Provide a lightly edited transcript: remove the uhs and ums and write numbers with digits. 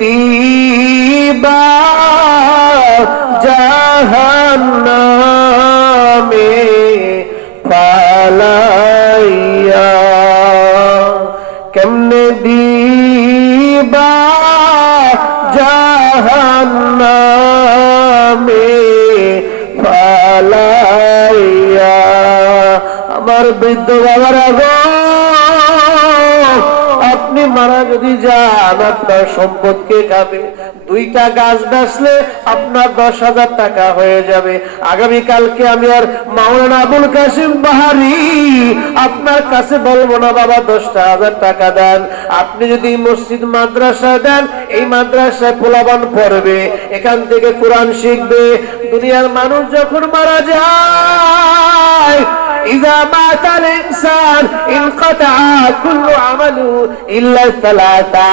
দিবা জাহান্নামে ফালাইয়া, কেমনে দিবা জাহান্নামে ফালাইয়া। আমার বৃদ্ধ বাবারা গো, আপনি মারা যদি যান আপনার সম্পদ কে খাবে? দুইটা গাছ বেচলে আপনার 10,000 টাকা হয়ে যাবে। আগামীকালকে আমি আর মাওলানা আবুল কাসিম বাহারি আপনার কাছে বলবো না বাবা 10,000 টাকা দেন। আপনি যদি মসজিদ মাদ্রাসা দেন, এই মাদ্রাসায় পোলাপান পড়বে, এখান থেকে কোরআন শিখবে। দুনিয়ার মানুষ যখন মারা যায়, إذا مات الإنسان انقطع كل عمله إلا ثلاثة।